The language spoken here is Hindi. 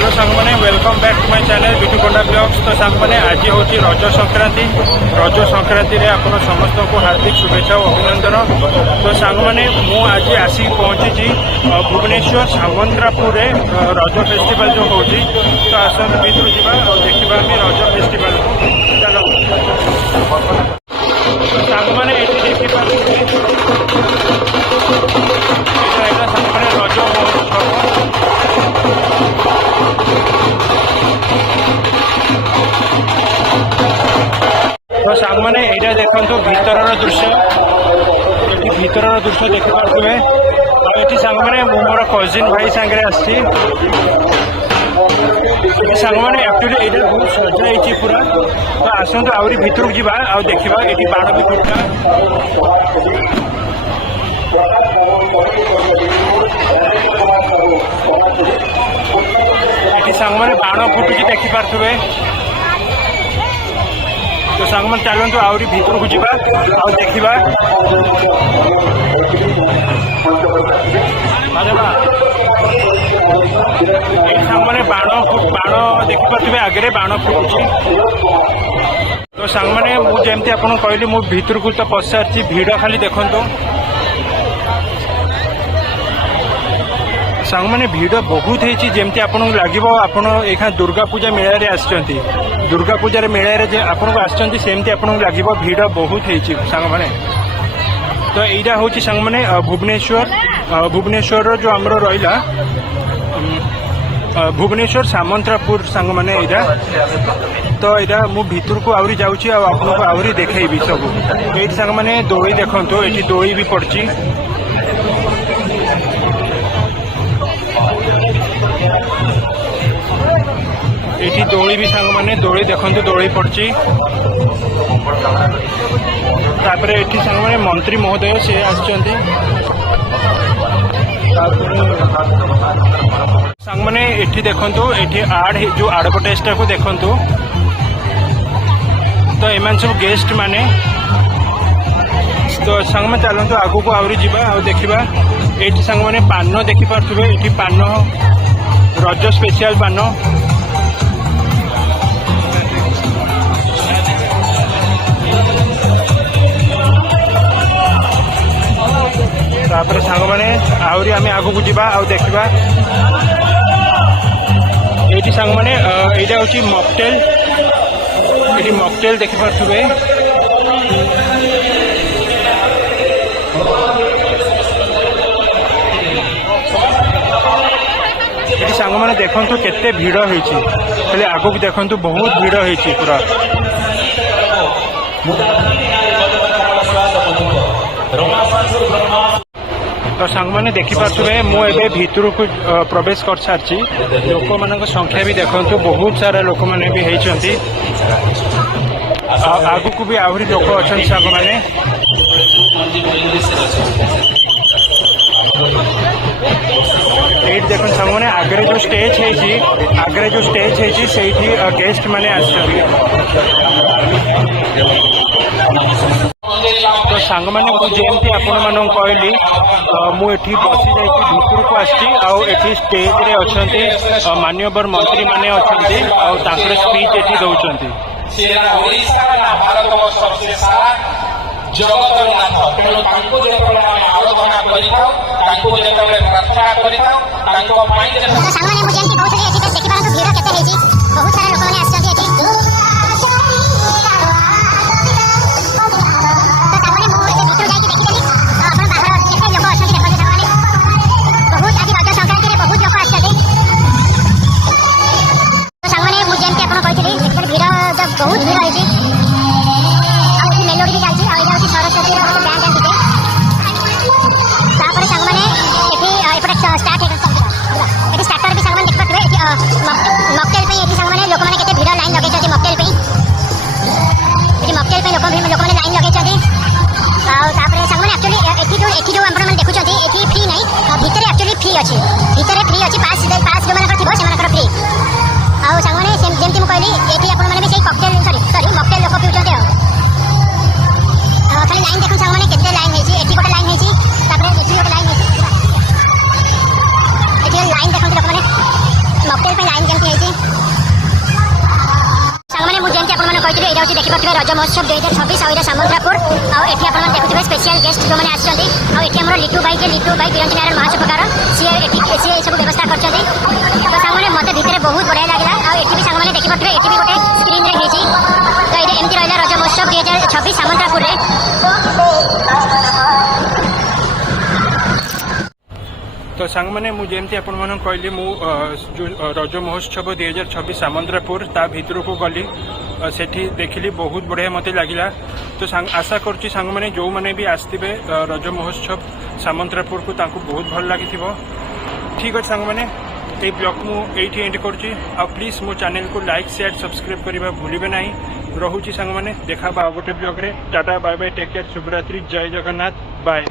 हेलो सांग मैंने welcome back to my channel Bitu Konda blogs. तो सांग मैंने आज हूँ रज संक्रांति रे आपण समस्त को हार्दिक शुभेच्छा और अभिनंदन। तो सांग मैंने मु आज आसिक पहुंची भुवनेश्वर सामंतरापुर रज फेस्टिवल जो हो। तो आसन भीतर जावा और देखा रज फेस्टिवल चलो। तो सांग मैंने ये देखिपारे सांग मैंने रज महोत्सव। तो सांग मैंने यहाँ देखो भीतर दृश्य देखिपे ये सांग मैंने मोर कजिन भाई सांगे आसी सांग मैंने एक्चुअली यहाँ बहुत सजाई पूरा। तो आसतु आहरी भीतर को जावा आ देखा ये बाण भी फुटा ये सांग मैंने बाण फुटुची देखिपे। तो सांग मैंने चलते आहरी भीतर को जावा आ देखा सांग मैंने बाण देखिपे आगे बाण फुटुची। तो सांग मैंने मुझे आपको कहली मु भीतर को तो पशि सारी भिड़ खाली देखु सांग मैंने भिड़ बहुत होती जमती आपको लगे आपड़ यहाँ दुर्गा पूजा मेला आसचंती दुर्गा पूजार मेला आपको आसचंती सेमती आपको लगे भिड़ बहुत होती सांग मैंने। तो यहाँ हूँ सांग मैंने भुवनेश्वर जो आमर रहा भुवनेश्वर सामंतरापुर सांग मैंने यहाँ। तो यहाँ मु भीतर को आहरी जाऊँगी आपको आहरी देखी सब ये सांग मैंने दोई देखो ये दोई भी पड़ी। ये दोली भी सांग मैंने दोली देखो दोली पड़ी। तापर ये सांग मैंने मंत्री महोदय सी आसचंती। सांग मैंने ये देखो ये आड जो आडभटाइज को देखु। तो एम सब गेस्ट माने। तो सांग में चलते आगू को आहरी जावा आ देखा ये सांग मैंने पान देखिपे ये पान रज स्पेशल पान। तापर सांग मैंने आहरी आम आगू को जावा आ देखा ये सांग मैंने यहाँ हूँ मॉकटेल ये मॉकटेल देखिपे। ये सांग मैंने देखु केते भिड़ होती खाली आगू देखु बहुत भिड़ होती पूरा। तो सांग मैंने देखिपे मुझे भीतर को प्रवेश कर सारी लोक मान संख्या भी देखु बहुत सारा लोक मैंने भी होती आगू को भी आहरी लोक अच्छा सांग मैंने। ये देखो सांग मैंने आगे जो स्टेज है से गेस्ट मैंने तो सांग मैंने मुझे आपण मान कहली मुझे बसी जा भीतर को आसी स्टेज रे अच्छा मान्यवर मंत्री मैंने अच्छा स्पीच ये दौरान बहुत भीड़ होती मेलोडी भी चलती सरस्वती तापर सांग मैंने एपटे स्टार्ट ये स्टार्टर भी सांग मैंने देखते मॉकटेल पे ये सांग मैंने लोक मैंने केते भीड़ लाइन लगे मॉकटेल पे मॉकटेल पे लोक मैंने लाइन लगे सांग मैंने एक्चुअली एठी जो आपण मैंने देखुछंती एठी फ्री नहीं भीतर एक्चुअली फ्री अच्छी पास जो मानकर थी से फ्री आउ सांग मैंने जमती मुझे कहली ये आपण मैंने भी सही कॉकटेल सॉरी मॉकटेल लोक पिउछंती खाली लाइन देखो सांग मैंने केते लाइन है एठी गोटे लाइन है तापर एठी गोटे लाइन है एठी लाइन देखो लोक मैंने मॉकटेल पे लाइन महोत्सव 2026 आउ सामंतरापुर आउ एठी आपण मन देखुथिबे स्पेशल गेस्ट जो माने आछिसंती आउ एठी हमरो लिटू भाई बिरंजन नारायण महाचपकार सी एठी सब व्यवस्था करछंती तो सांग माने मते भितरे बहुत बढ़िया लागला आउ एठी भी सांग माने देखि पथरे एठी भी गोटे स्क्रीन रे हेची तो एठी एमती रहला रज महोत्सव 2026 सामंतरापुर रे। तो सांग मैंने मुझे आपण मन कहली मु जो रज महोत्सव 2026 सामंतरापुर ता भितर को गली सेठी देखिली बहुत बढ़िया मते लगिला। तो आशा करुच्ची सांग मैंने जो मैंने भी आसथिबे रज महोत्सव सामंतरापुर को तांको बहुत भल लागिथिबो। ठीक अछि सांग मैंने ये ब्लॉग मु एठी एंड करुच्ची आ प्लीज मो चैनल को लाइक शेयर सब्सक्राइब करबा भूलिबे नाही। रहुची सांग मैंने देखा बा गोटे ब्लॉग रे। Tata bye bye take care शुभरात्रि जय जगन्नाथ बाय।